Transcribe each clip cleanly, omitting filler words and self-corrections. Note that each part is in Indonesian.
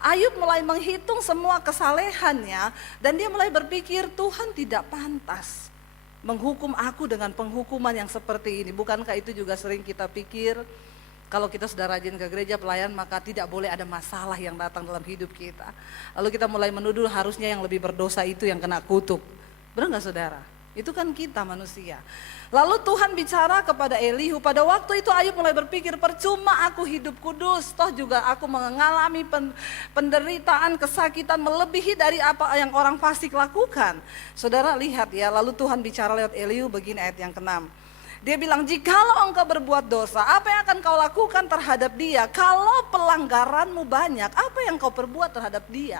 Ayub mulai menghitung semua kesalehannya dan dia mulai berpikir Tuhan tidak pantas menghukum aku dengan penghukuman yang seperti ini. Bukankah itu juga sering kita pikir, kalau kita sudah rajin ke gereja pelayan maka tidak boleh ada masalah yang datang dalam hidup kita. Lalu kita mulai menuduh harusnya yang lebih berdosa itu yang kena kutuk. Benar gak saudara? Itu kan kita manusia. Lalu Tuhan bicara kepada Elihu. Pada waktu itu Ayub mulai berpikir, percuma aku hidup kudus, toh juga aku mengalami penderitaan, kesakitan melebihi dari apa yang orang fasik lakukan. Saudara lihat ya, lalu Tuhan bicara lewat Elihu begini ayat yang ke-6. Dia bilang, jikalau engkau berbuat dosa, apa yang akan kau lakukan terhadap dia? Kalau pelanggaranmu banyak, apa yang kau perbuat terhadap dia?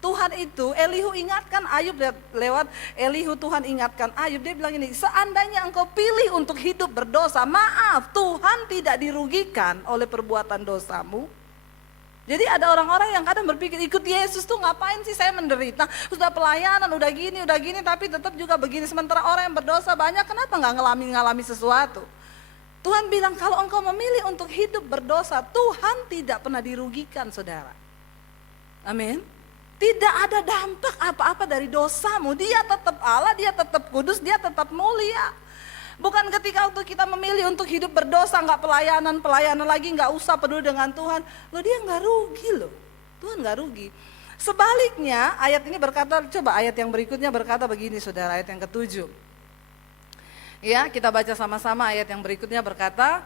Tuhan itu, Elihu ingatkan Ayub lewat Elihu, Tuhan ingatkan Ayub. Dia bilang ini, seandainya engkau pilih untuk hidup berdosa, maaf, Tuhan tidak dirugikan oleh perbuatan dosamu. Jadi ada orang-orang yang kadang berpikir, ikut Yesus tuh ngapain sih saya menderita, sudah pelayanan, udah gini, tapi tetap juga begini. Sementara orang yang berdosa banyak, kenapa gak ngalami sesuatu? Tuhan bilang kalau engkau memilih untuk hidup berdosa, Tuhan tidak pernah dirugikan, saudara. Amin. Tidak ada dampak apa-apa dari dosamu. Dia tetap Allah, dia tetap kudus, dia tetap mulia. Bukan ketika waktu kita memilih untuk hidup berdosa, nggak pelayanan lagi, nggak usah peduli dengan Tuhan. Loh, dia nggak rugi loh. Tuhan nggak rugi. Sebaliknya ayat ini berkata, coba ayat yang berikutnya berkata begini saudara, ayat yang ke-7. Ya, kita baca sama-sama ayat yang berikutnya berkata,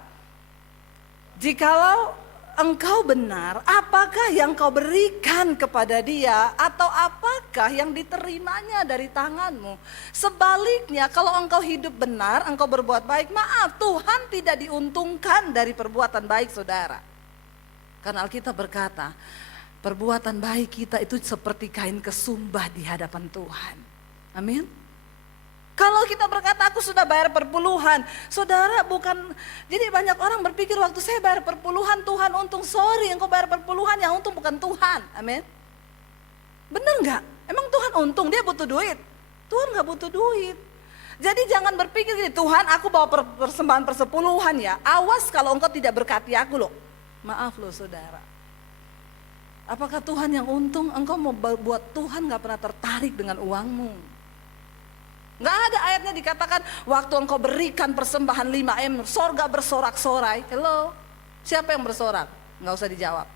jikalau engkau benar, apakah yang kau berikan kepada dia atau apakah yang diterimanya dari tanganmu? Sebaliknya kalau engkau hidup benar, engkau berbuat baik, maaf, Tuhan tidak diuntungkan dari perbuatan baik saudara. Karena Alkitab berkata, perbuatan baik kita itu seperti kain kesumbah di hadapan Tuhan. Amin. Kalau kita berkata aku sudah bayar perpuluhan, saudara bukan, jadi banyak orang berpikir waktu saya bayar perpuluhan Tuhan untung, sorry engkau bayar perpuluhan yang untung bukan Tuhan, amin. Benar gak? Emang Tuhan untung, dia butuh duit? Tuhan gak butuh duit. Jadi jangan berpikir gini, Tuhan aku bawa persembahan persepuluhan ya, awas kalau engkau tidak berkati aku loh. Maaf loh saudara. Apakah Tuhan yang untung? Engkau mau buat Tuhan gak pernah tertarik dengan uangmu. Gak ada ayatnya dikatakan waktu engkau berikan persembahan 5M, sorga bersorak-sorai. Hello, siapa yang bersorak? Gak usah dijawab.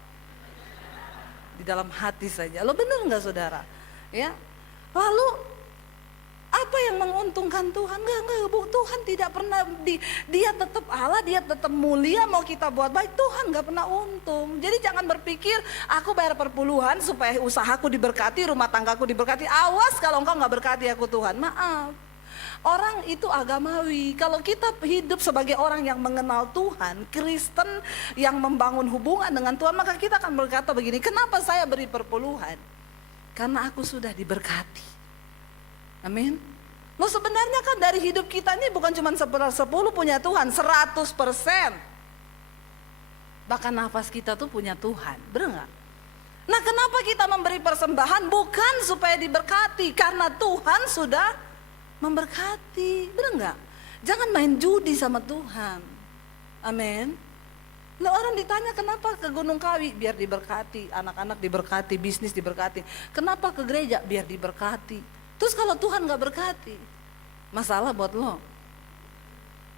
Di dalam hati saja. Lo benar gak saudara? Ya. Lalu apa yang menguntungkan Tuhan? Enggak, Tuhan tidak pernah, dia tetap Allah, dia tetap mulia, mau kita buat baik, Tuhan gak pernah untung. Jadi jangan berpikir, aku bayar perpuluhan supaya usahaku diberkati, rumah tanggaku diberkati. Awas kalau engkau gak berkati aku Tuhan, maaf. Orang itu agamawi, kalau kita hidup sebagai orang yang mengenal Tuhan, Kristen yang membangun hubungan dengan Tuhan, maka kita akan berkata begini, kenapa saya beri perpuluhan? Karena aku sudah diberkati. Amin. Lo sebenarnya kan dari hidup kita ini bukan cuma 10 punya Tuhan, 100%. Bahkan nafas kita tuh punya Tuhan, benar gak? Nah kenapa kita memberi persembahan? Bukan supaya diberkati, karena Tuhan sudah memberkati, benar gak? Jangan main judi sama Tuhan. Amin. Nah orang ditanya kenapa ke Gunung Kawi? Biar diberkati, anak-anak diberkati, bisnis diberkati. Kenapa ke gereja? Biar diberkati. Terus kalau Tuhan gak berkati, masalah buat lo.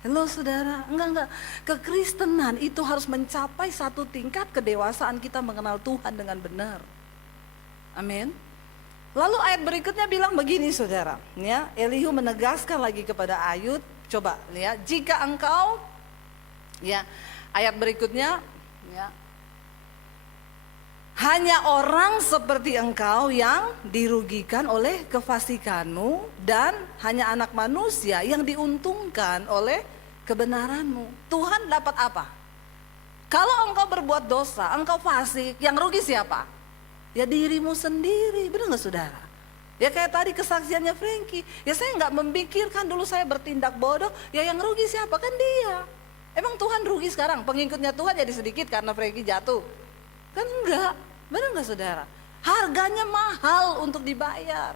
Halo saudara, enggak. Kekristenan itu harus mencapai satu tingkat kedewasaan kita mengenal Tuhan dengan benar. Amin. Lalu ayat berikutnya bilang begini saudara, ya, Elihu menegaskan lagi kepada Ayub, coba lihat, jika engkau, ya, ayat berikutnya, ya, hanya orang seperti engkau yang dirugikan oleh kefasikanmu dan hanya anak manusia yang diuntungkan oleh kebenaranmu. Tuhan dapat apa? Kalau engkau berbuat dosa, engkau fasik, yang rugi siapa? Ya dirimu sendiri, benar gak saudara? Ya kayak tadi kesaksiannya Frankie, ya saya gak memikirkan dulu saya bertindak bodoh, ya yang rugi siapa? Kan dia. Emang Tuhan rugi sekarang? Pengikutnya Tuhan jadi sedikit karena Frankie jatuh? Kan enggak. Benar gak saudara? Harganya mahal untuk dibayar.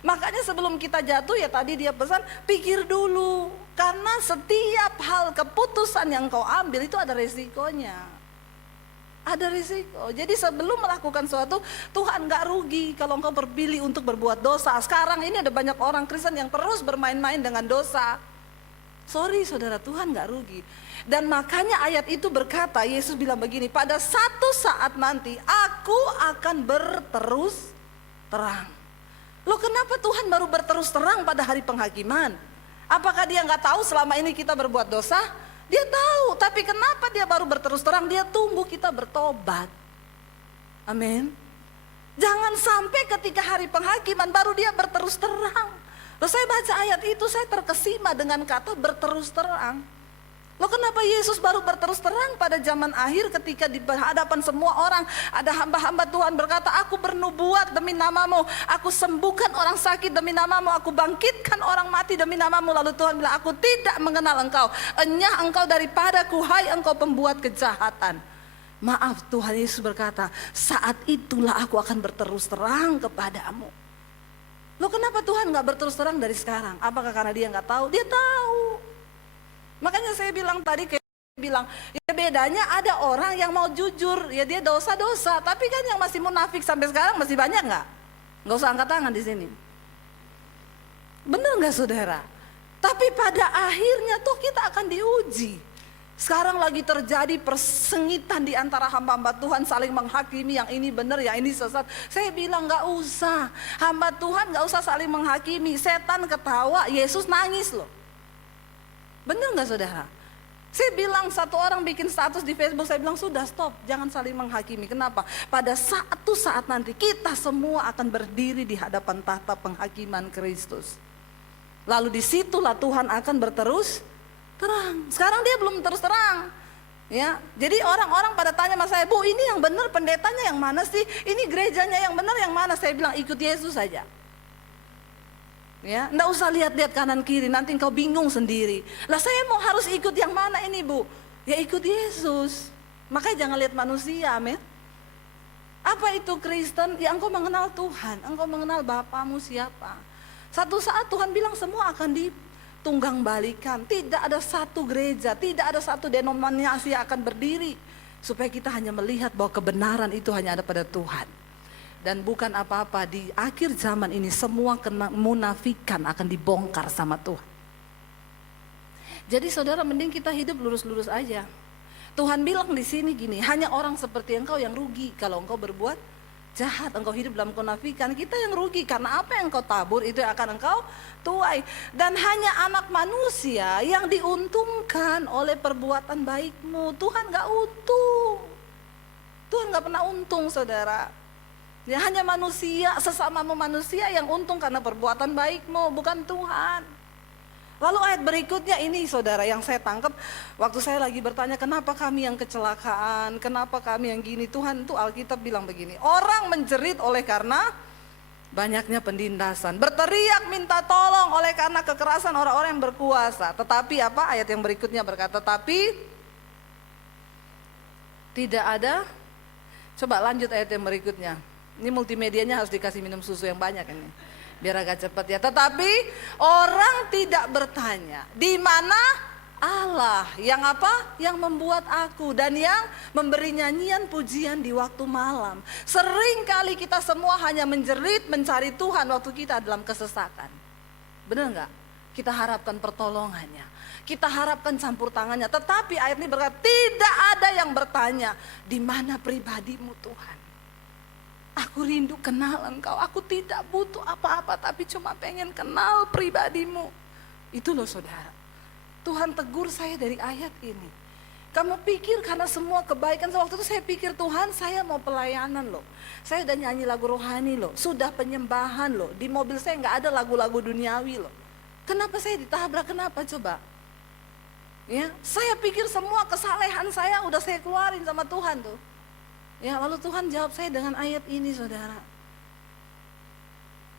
Makanya sebelum kita jatuh ya tadi dia pesan, pikir dulu. Karena setiap hal keputusan yang kau ambil itu ada resikonya. Ada risiko. Jadi sebelum melakukan sesuatu, Tuhan gak rugi kalau engkau berpilih untuk berbuat dosa. Sekarang ini ada banyak orang Kristen yang terus bermain-main dengan dosa. Sorry saudara, Tuhan gak rugi. Dan makanya ayat itu berkata, Yesus bilang begini, pada satu saat nanti aku akan berterus terang. Loh kenapa Tuhan baru berterus terang pada hari penghakiman? Apakah dia gak tahu selama ini kita berbuat dosa? Dia tahu, tapi kenapa dia baru berterus terang? Dia tunggu kita bertobat. Amin. Jangan sampai ketika hari penghakiman baru dia berterus terang. Loh saya baca ayat itu saya terkesima dengan kata berterus terang. Loh kenapa Yesus baru berterus terang pada zaman akhir ketika di hadapan semua orang ada hamba-hamba Tuhan berkata, aku bernubuat demi namamu, aku sembuhkan orang sakit demi namamu, aku bangkitkan orang mati demi namamu. Lalu Tuhan bilang, aku tidak mengenal engkau, enyah engkau daripadaku, hai engkau pembuat kejahatan. Maaf, Tuhan Yesus berkata, saat itulah aku akan berterus terang kepadamu. Loh kenapa Tuhan gak berterus terang dari sekarang? Apakah karena dia gak tahu? Dia tahu. Makanya saya bilang tadi, kayak bilang, ya bedanya ada orang yang mau jujur, ya dia dosa-dosa. Tapi kan yang masih munafik sampai sekarang masih banyak nggak? Nggak usah angkat tangan di sini. Bener nggak saudara? Tapi pada akhirnya tuh kita akan diuji. Sekarang lagi terjadi persengitan di antara hamba-hamba Tuhan saling menghakimi, yang ini benar, yang ini sesat. Saya bilang nggak usah, hamba Tuhan nggak usah saling menghakimi. Setan ketawa, Yesus nangis loh. Benar nggak saudara? Saya bilang satu orang bikin status di Facebook, saya bilang sudah stop, jangan saling menghakimi. Kenapa? Pada satu saat nanti kita semua akan berdiri di hadapan tahta penghakiman Kristus. Lalu disitulah Tuhan akan berterus terang. Sekarang dia belum terus terang. Ya, jadi orang-orang pada tanya sama saya, Bu ini yang benar pendetanya yang mana sih? Ini gerejanya yang benar yang mana? Saya bilang ikut Yesus saja. Ya, enggak usah lihat-lihat kanan kiri, nanti engkau bingung sendiri. Lah saya mau harus ikut yang mana ini Bu? Ya ikut Yesus. Makanya jangan lihat manusia, amin. Apa itu Kristen? Ya engkau mengenal Tuhan, engkau mengenal Bapamu siapa. Satu saat Tuhan bilang semua akan ditunggang balikan. Tidak ada satu gereja, tidak ada satu denominasi yang akan berdiri. Supaya kita hanya melihat bahwa kebenaran itu hanya ada pada Tuhan. Dan bukan apa-apa, di akhir zaman ini semua kemunafikan akan dibongkar sama Tuhan. Jadi saudara mending kita hidup lurus-lurus aja. Tuhan bilang di sini gini, hanya orang seperti engkau yang rugi kalau engkau berbuat jahat, engkau hidup dalam kemunafikan. Kita yang rugi karena apa yang engkau tabur itu yang akan engkau tuai. Dan hanya anak manusia yang diuntungkan oleh perbuatan baikmu. Tuhan gak untung. Tuhan gak pernah untung saudara. Ya hanya manusia, sesamamu manusia yang untung karena perbuatan baikmu, bukan Tuhan. Lalu ayat berikutnya ini saudara yang saya tangkap waktu saya lagi bertanya kenapa kami yang kecelakaan, kenapa kami yang gini. Tuhan tuh Alkitab bilang begini, orang menjerit oleh karena banyaknya penindasan, berteriak minta tolong oleh karena kekerasan orang-orang yang berkuasa. Tetapi apa ayat yang berikutnya berkata, tapi tidak ada, coba lanjut ayat yang berikutnya. Ini multimedianya harus dikasih minum susu yang banyak ini, biar agak cepat ya. Tetapi orang tidak bertanya, di mana Allah yang apa? Yang membuat aku dan yang memberi nyanyian pujian di waktu malam. Sering kali kita semua hanya menjerit mencari Tuhan waktu kita dalam kesesakan. Benar nggak? Kita harapkan pertolongannya, kita harapkan campur tangannya. Tetapi ayat ini berkata, tidak ada yang bertanya, di mana pribadimu Tuhan? Aku rindu kenal engkau, aku tidak butuh apa-apa tapi cuma pengen kenal pribadimu. Itu loh saudara, Tuhan tegur saya dari ayat ini. Kamu pikir karena semua kebaikan, waktu itu saya pikir Tuhan saya mau pelayanan loh. Saya udah nyanyi lagu rohani loh, sudah penyembahan loh. Di mobil saya gak ada lagu-lagu duniawi loh. Kenapa saya ditabrak, kenapa coba? Ya, saya pikir semua kesalehan saya udah saya keluarin sama Tuhan tuh. Ya, lalu Tuhan jawab saya dengan ayat ini saudara.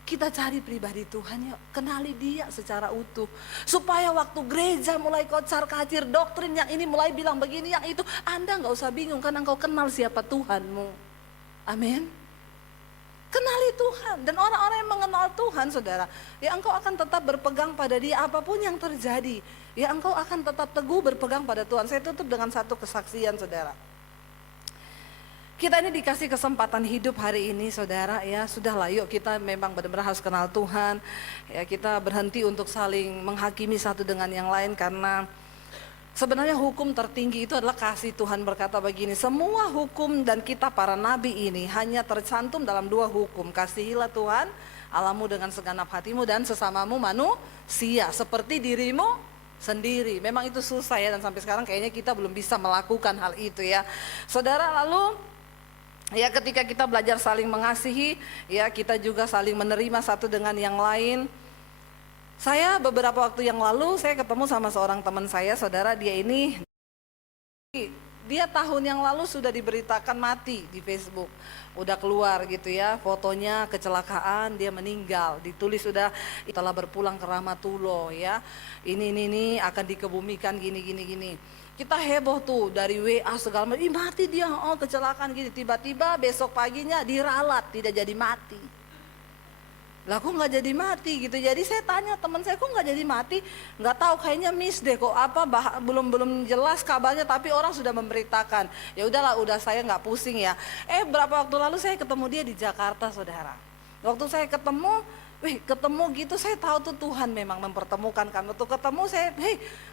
Kita cari pribadi Tuhan yuk, kenali dia secara utuh. Supaya waktu gereja mulai kocar kacir, doktrin yang ini mulai bilang begini yang itu, Anda gak usah bingung karena engkau kenal siapa Tuhanmu. Amin. Kenali Tuhan, dan orang-orang yang mengenal Tuhan saudara, ya engkau akan tetap berpegang pada dia apapun yang terjadi. Ya engkau akan tetap teguh berpegang pada Tuhan. Saya tutup dengan satu kesaksian saudara. Kita ini dikasih kesempatan hidup hari ini saudara ya, sudahlah yuk kita memang benar-benar harus kenal Tuhan. Ya, kita berhenti untuk saling menghakimi satu dengan yang lain, karena sebenarnya hukum tertinggi itu adalah kasih. Tuhan berkata begini, semua hukum dan kita para nabi ini hanya tercantum dalam dua hukum. Kasihilah Tuhan Allahmu dengan segenap hatimu dan sesamamu manusia seperti dirimu sendiri. Memang itu susah ya, dan sampai sekarang kayaknya kita belum bisa melakukan hal itu ya. Saudara, lalu ya ketika kita belajar saling mengasihi, ya kita juga saling menerima satu dengan yang lain. Saya beberapa waktu yang lalu saya ketemu sama seorang teman saya, saudara, dia tahun yang lalu sudah diberitakan mati di Facebook. Udah keluar gitu ya, fotonya kecelakaan, dia meninggal. Ditulis sudah telah berpulang ke rahmatullah ya. Ini akan dikebumikan gini. Kita heboh tuh dari WA segala macam, mati dia, oh kecelakaan gini. Tiba-tiba besok paginya diralat, tidak jadi mati. Lah kok nggak jadi mati gitu. Jadi saya tanya teman saya, kok nggak jadi mati? Nggak tahu, kayaknya miss deh kok, apa belum jelas kabarnya, tapi orang sudah memberitakan. Ya udahlah, udah saya nggak pusing ya. Berapa waktu lalu saya ketemu dia di Jakarta, saudara. Waktu saya ketemu gitu, saya tahu tuh Tuhan memang mempertemukan kami. Waktu ketemu saya,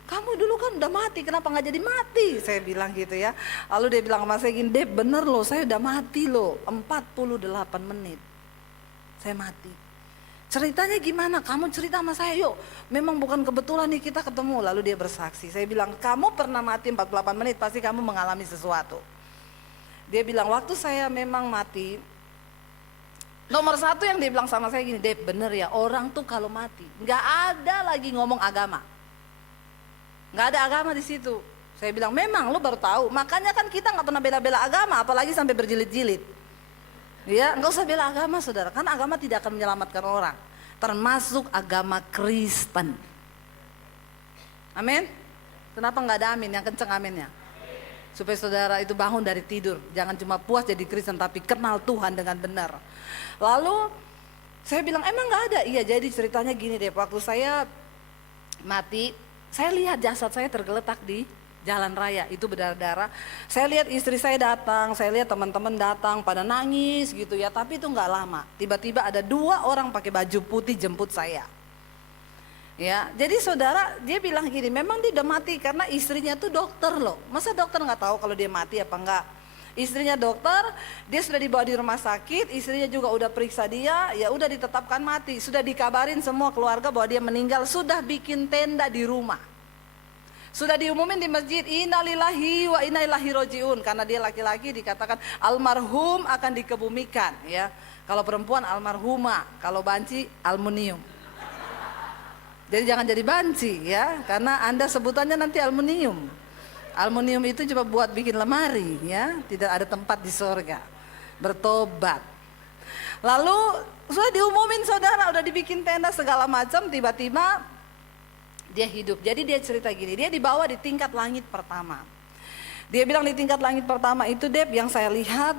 kamu dulu kan udah mati, kenapa nggak jadi mati? Saya bilang gitu ya. Lalu dia bilang sama saya gini, Dep bener loh, saya udah mati loh, 48 menit saya mati. Ceritanya gimana? Kamu cerita sama saya yuk. Memang bukan kebetulan nih kita ketemu. Lalu dia bersaksi. Saya bilang, kamu pernah mati 48 menit, pasti kamu mengalami sesuatu. Dia bilang, waktu saya memang mati, nomor satu yang dia bilang sama saya gini, Dep bener ya, orang tuh kalau mati nggak ada lagi ngomong agama, nggak ada agama di situ. Saya bilang, memang lu baru tahu, makanya kan kita nggak pernah bela-bela agama, apalagi sampai berjilid-jilid. Ya, nggak usah bela agama saudara, kan agama tidak akan menyelamatkan orang, termasuk agama Kristen. Amin. Kenapa nggak ada amin? Yang kenceng aminnya. Supaya saudara itu bangun dari tidur, jangan cuma puas jadi Kristen, tapi kenal Tuhan dengan benar. Lalu saya bilang, emang nggak ada? Iya, jadi ceritanya gini deh, waktu saya mati, saya lihat jasad saya tergeletak di jalan raya, itu berdarah-darah. Saya lihat istri saya datang, saya lihat teman-teman datang pada nangis gitu ya, tapi itu nggak lama. Tiba-tiba ada 2 orang pakai baju putih jemput saya. Ya, jadi saudara, dia bilang gini, memang dia udah mati karena istrinya tuh dokter loh. Masa dokter nggak tahu kalau dia mati apa enggak? Istrinya dokter, dia sudah dibawa di rumah sakit, istrinya juga udah periksa dia, ya udah ditetapkan mati. Sudah dikabarin semua keluarga bahwa dia meninggal, sudah bikin tenda di rumah. Sudah diumumin di masjid, innalillahi wa inna ilaihi rojiun, karena dia laki-laki dikatakan almarhum akan dikebumikan ya. Kalau perempuan almarhumah, kalau banci aluminium. Jadi jangan jadi banci ya, karena Anda sebutannya nanti aluminium. Aluminium itu cuma buat bikin lemari ya, tidak ada tempat di surga. Bertobat. Lalu sudah diumumin saudara, udah dibikin tenda segala macam, tiba-tiba dia hidup. Jadi dia cerita gini, dia dibawa di tingkat langit pertama. Dia bilang di tingkat langit pertama itu, Dep, yang saya lihat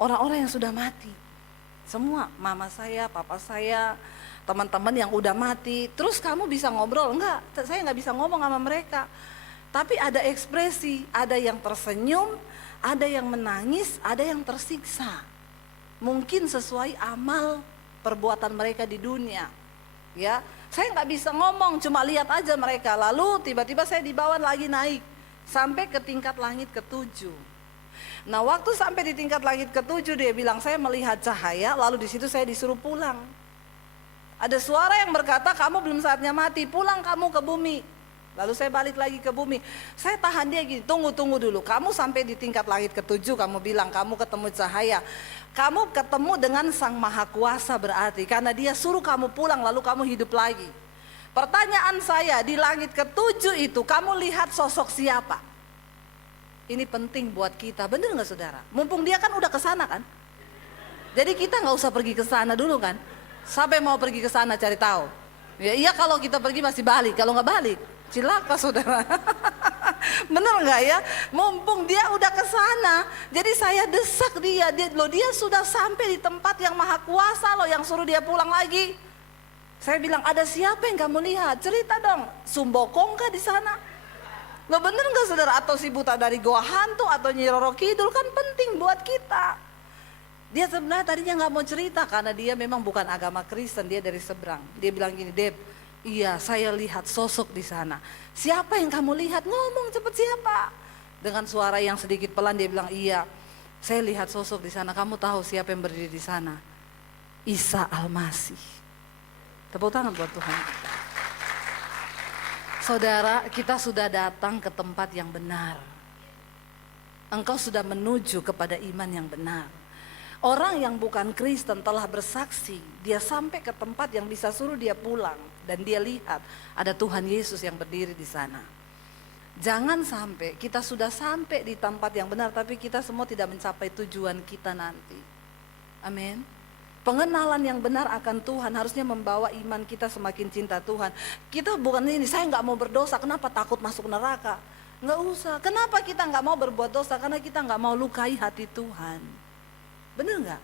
orang-orang yang sudah mati. Semua, mama saya, papa saya, teman-teman yang udah mati. Terus kamu bisa ngobrol? Enggak, saya nggak bisa ngomong sama mereka. Tapi ada ekspresi, ada yang tersenyum, ada yang menangis, ada yang tersiksa. Mungkin sesuai amal perbuatan mereka di dunia. Ya, saya nggak bisa ngomong, cuma lihat aja mereka. Lalu tiba-tiba saya dibawa lagi naik sampai ke tingkat langit ke-7. Nah, waktu sampai di tingkat langit ke-7, dia bilang saya melihat cahaya. Lalu di situ saya disuruh pulang. Ada suara yang berkata, kamu belum saatnya mati, pulang kamu ke bumi. Lalu saya balik lagi ke bumi. Saya tahan dia gini, tunggu dulu. Kamu sampai di tingkat langit ke-7, kamu bilang kamu ketemu cahaya. Kamu ketemu dengan Sang Maha Kuasa berarti, karena dia suruh kamu pulang lalu kamu hidup lagi. Pertanyaan saya, di langit ke-7 itu kamu lihat sosok siapa? Ini penting buat kita, bener gak saudara? Mumpung dia kan udah kesana kan? Jadi kita gak usah pergi ke sana dulu kan? Sampai mau pergi ke sana cari tahu. Ya iya, kalau kita pergi masih balik, kalau nggak balik cilaka saudara. Bener nggak ya? Mumpung dia udah ke sana, jadi saya desak dia sudah sampai di tempat yang maha kuasa loh, yang suruh dia pulang lagi. Saya bilang, ada siapa yang kamu lihat? Cerita dong. Sumbokong kah di sana? Lo bener gak saudara? Atau si buta dari goa hantu atau Nyi Roro Kidul kan penting buat kita. Dia sebenarnya tadinya gak mau cerita karena dia memang bukan agama Kristen, dia dari seberang. Dia bilang gini, Deb, iya saya lihat sosok di sana. Siapa yang kamu lihat? Ngomong cepet siapa? Dengan suara yang sedikit pelan dia bilang, iya saya lihat sosok di sana. Kamu tahu siapa yang berdiri di sana? Isa Al-Masih. Tepuk tangan buat Tuhan. Saudara, kita sudah datang ke tempat yang benar. Engkau sudah menuju kepada iman yang benar. Orang yang bukan Kristen telah bersaksi, dia sampai ke tempat yang bisa suruh dia pulang. Dan dia lihat ada Tuhan Yesus yang berdiri di sana. Jangan sampai kita sudah sampai di tempat yang benar, tapi kita semua tidak mencapai tujuan kita nanti. Amin. Pengenalan yang benar akan Tuhan harusnya membawa iman kita semakin cinta Tuhan. Kita bukan ini, saya nggak mau berdosa, kenapa takut masuk neraka? Nggak usah. Kenapa kita nggak mau berbuat dosa? Karena kita nggak mau lukai hati Tuhan. Bener nggak?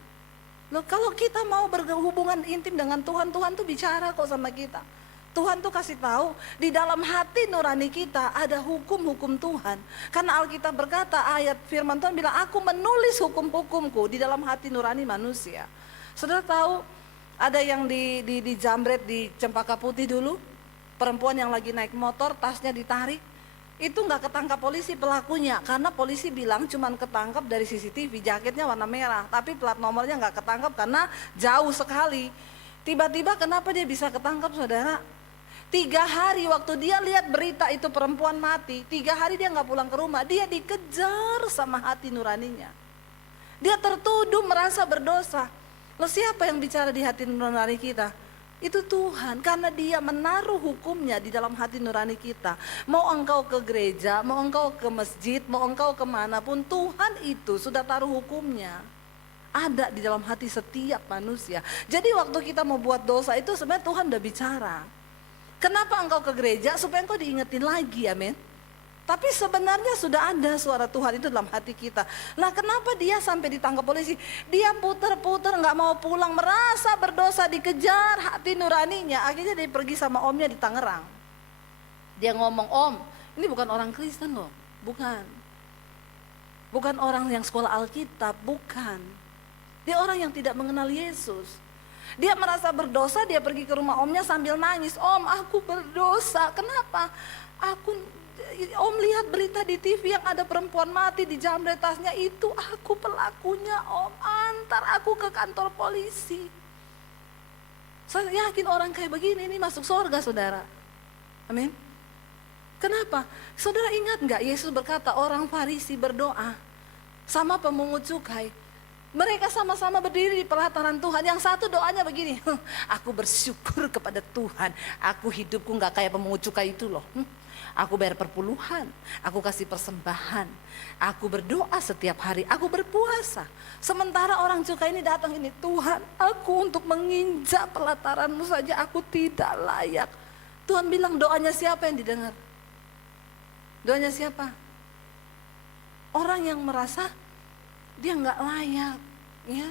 Loh, kalau kita mau berhubungan intim dengan Tuhan, Tuhan tuh bicara kok sama kita. Tuhan tuh kasih tahu di dalam hati nurani kita ada hukum-hukum Tuhan. Karena Alkitab berkata, ayat firman Tuhan bilang, aku menulis hukum-hukumku di dalam hati nurani manusia. Saudara tahu ada yang di Jambret di Cempaka Putih dulu, perempuan yang lagi naik motor, tasnya ditarik, itu nggak ketangkap polisi pelakunya, karena polisi bilang cuman ketangkap dari CCTV, jaketnya warna merah, tapi plat nomornya nggak ketangkap karena jauh sekali. Tiba-tiba kenapa dia bisa ketangkap saudara? 3 hari waktu dia lihat berita itu perempuan mati, 3 hari dia nggak pulang ke rumah, dia dikejar sama hati nuraninya. Dia tertuduh merasa berdosa. Loh, siapa yang bicara di hati nurani kita? Itu Tuhan, karena dia menaruh hukumnya di dalam hati nurani kita. Mau engkau ke gereja, mau engkau ke masjid, mau engkau kemanapun, Tuhan itu sudah taruh hukumnya. Ada di dalam hati setiap manusia. Jadi waktu kita mau buat dosa itu sebenarnya Tuhan udah bicara. Kenapa engkau ke gereja? Supaya engkau diingetin lagi, amin. Tapi sebenarnya sudah ada suara Tuhan itu dalam hati kita. Nah, kenapa dia sampai ditangkap polisi? Dia puter-puter nggak mau pulang, merasa berdosa, dikejar hati nuraninya. Akhirnya dia pergi sama omnya di Tangerang. Dia ngomong, Om, ini bukan orang Kristen loh, bukan. Bukan orang yang sekolah Alkitab, bukan. Dia orang yang tidak mengenal Yesus. Dia merasa berdosa, dia pergi ke rumah omnya sambil nangis. Om, aku berdosa. Kenapa? Om lihat berita di TV yang ada perempuan mati di Jambret, tasnya itu aku pelakunya. Om, antar aku ke kantor polisi. Saya yakin orang kayak begini ini masuk surga saudara. Amin. Kenapa? Saudara ingat gak Yesus berkata orang Farisi berdoa sama pemungut cukai. Mereka sama-sama berdiri di pelataran Tuhan. Yang satu doanya begini, aku bersyukur kepada Tuhan, aku hidupku gak kayak pemungut cukai itu loh. Aku bayar perpuluhan, aku kasih persembahan, aku berdoa setiap hari, aku berpuasa. Sementara orang cukai ini datang ini, Tuhan, aku untuk menginjak pelataranmu saja aku tidak layak. Tuhan bilang, doanya siapa yang didengar? Doanya siapa? Orang yang merasa dia nggak layak, ya.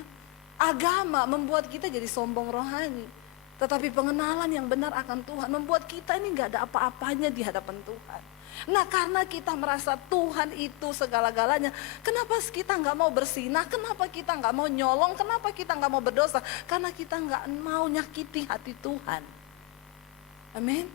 Agama membuat kita jadi sombong rohani. Tetapi pengenalan yang benar akan Tuhan membuat kita ini gak ada apa-apanya di hadapan Tuhan. Nah, karena kita merasa Tuhan itu segala-galanya, kenapa kita gak mau bersinah, kenapa kita gak mau nyolong, kenapa kita gak mau berdosa? Karena kita gak mau nyakiti hati Tuhan. Amin.